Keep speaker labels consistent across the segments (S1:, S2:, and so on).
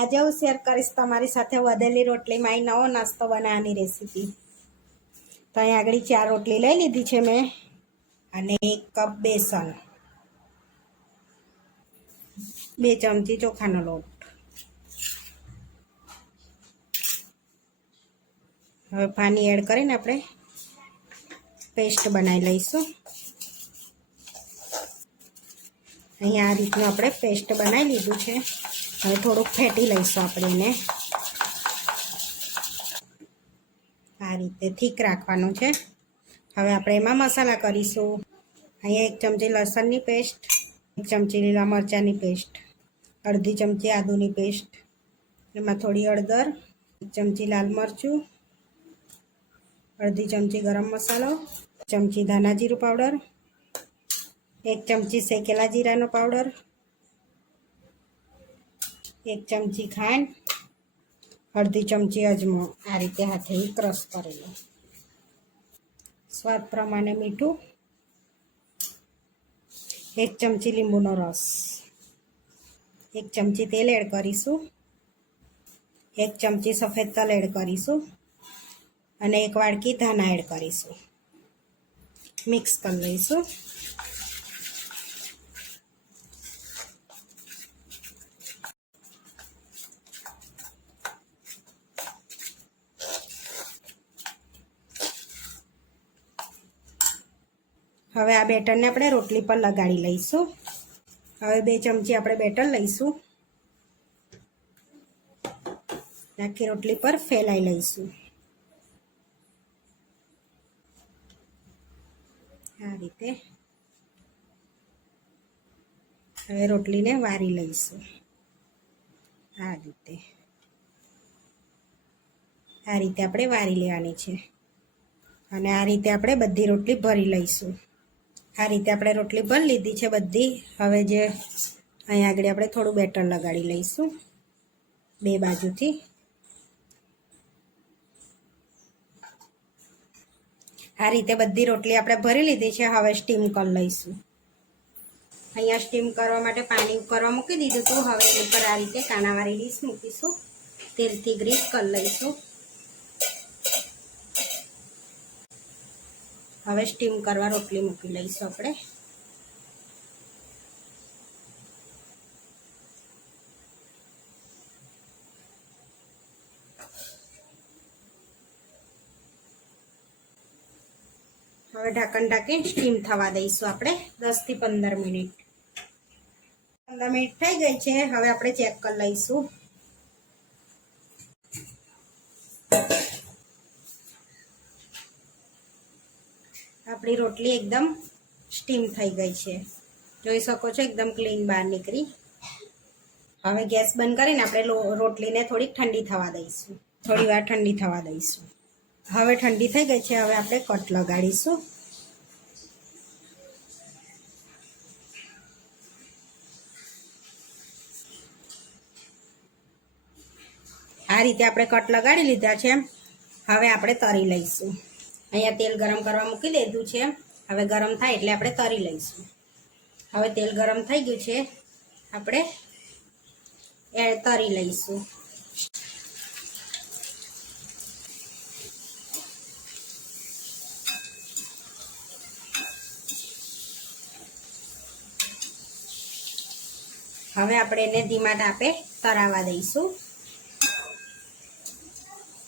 S1: આજે હું શેર કરીશ તમારી સાથે વધેલી રોટલીમાં અહીં નવો નાસ્તો બનાવવાની રેસીપી તો અહીં આગળ ચાર રોટલી લઈ લીધી છે મેં અને એક કપ બેસન. બે ચમચી ચોખાનો લોટ. હવે પાણી એડ કરીને આપણે પેસ્ટ બનાવી લઈશું. અહીંયા આ રીતનું આપણે પેસ્ટ બનાવી લીધું છે. હવે થોડુંક ફેટી લઈશું આપણે એને આ રીતે થીક રાખવાનું છે. હવે આપણે એમાં મસાલા કરીશું. અહીંયા એક ચમચી લસણની પેસ્ટ, એક ચમચી લીલા મરચાંની પેસ્ટ, અડધી ચમચી આદુની પેસ્ટ, એમાં થોડી હળદર, એક ચમચી લાલ મરચું, અડધી ચમચી ગરમ મસાલો, ચમચી ધાણા જીરું પાવડર, એક ચમચી શેકેલા જીરાનો પાવડર એક ચમચી ખાંડ, અડધી ચમચી અજમો આ રીતે હાથે ક્રશ કરેલો સ્વાદ પ્રમાણે મીઠું, એક ચમચી લીંબુનો રસ, એક ચમચી તેલ એડ કરીશું, એક ચમચી સફેદ તલ એડ કરીશું અને એક વાડકી ધાના એડ કરીશું. મિક્સ કરી લઈશું. હવે આ બેટરને આપણે રોટલી પર લગાડી લઈશું. હવે બે ચમચી આપણે બેટર લઈશું. આખી રોટલી પર ફેલાઈ લઈશું. આ રીતે હવે રોટલીને વારી લઈશું. આ રીતે. આ રીતે આપણે વારી લેવાની છે. અને આ રીતે આપણે બધી રોટલી ભરી લઈશું. આ રીતે આપણે રોટલી ભરી લીધી છે બધી. હવે જે અહીંયા આગળ આપણે થોડું બેટર લગાડી લઈશું. બે બાજુથી. આ રીતે બધી રોટલી આપણે ભરી લીધી છે. હવે સ્ટીમ કરી લઈશું. અહીંયા સ્ટીમ કરવા માટે પાણી કરવા મૂકી દીધું હતું. હવે ઉપર આ રીતે કાણાવાળી ડીશ મૂકીશું. તેલથી ગ્રીસ કરી લઈશું. હવે સ્ટીમ કરવા રોટલી મૂકી લઈશું આપણે. હવે ઢાંકણ ઢાંકીને સ્ટીમ થવા દઈશું આપણે, દસથી પંદર મિનિટ. પંદર મિનિટ થઈ ગઈ છે, હવે આપણે ચેક કરી લઈશું. આપણી રોટલી એકદમ સ્ટીમ થઈ ગઈ છે. જોઈ શકો છો, એકદમ ક્લીન બહાર નીકળી. હવે ગેસ બંધ કરીને આપણે રોટલીને થોડીક ઠંડી થવા દઈશું. થોડી વાર ઠંડી થવા દઈશું. હવે ઠંડી થઈ ગઈ છે, હવે આપણે કટ લગાડીશું. આ રીતે આપણે કટ લગાડી લીધા છે. હવે આપણે તરી લઈશું. અહીંયા તેલ ગરમ કરવા મૂકી દીધું છે. હવે ગરમ થાય એટલે આપણે તરી લઈશું. હવે તેલ ગરમ થઈ ગયું છે. આપણે એ તરી લઈશું. હવે આપણે એને ધીમા તાપે તરાવા દઈશું.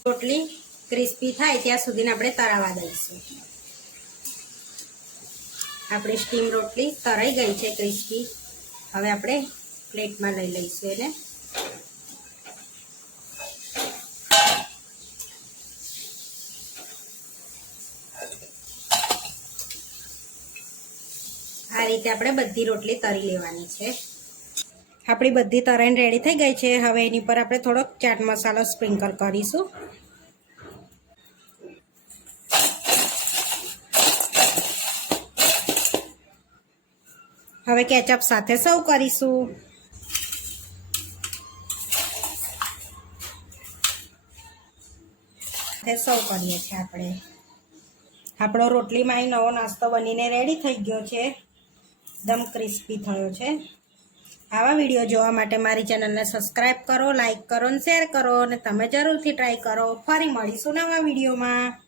S1: રોટલી ક્રિસ્પી થાય ત્યાં સુધી આપણે તરાવા દઈશું. આપણે સ્ટીમ રોટલી તરાઈ ગઈ છે ક્રિસ્પી. હવે આપણે પ્લેટમાં લઈ લઈશું એને. આ રીતે આપણે બધી રોટલી તરી લેવાની છે. આપણી બધી તરાઈને રેડી થઈ ગઈ છે. હવે એની પર આપણે થોડોક ચાટ મસાલો સ્પ્રિંકલ કરીશું. હવે કેચઅપ સાથે સર્વ કરીશું. સર્વ કરીએ છીએ આપણે. આપણો રોટલીમાં નવો નાસ્તો બનીને રેડી થઈ ગયો છે. એકદમ ક્રિસ્પી થયો છે. આવા વીડિયો જોવા માટે મારી ચેનલને સબસ્ક્રાઈબ કરો લાઈક કરો અને શેર કરો અને તમે જરૂરથી ટ્રાય કરો. ફરી મળીશું નવા વિડીયોમાં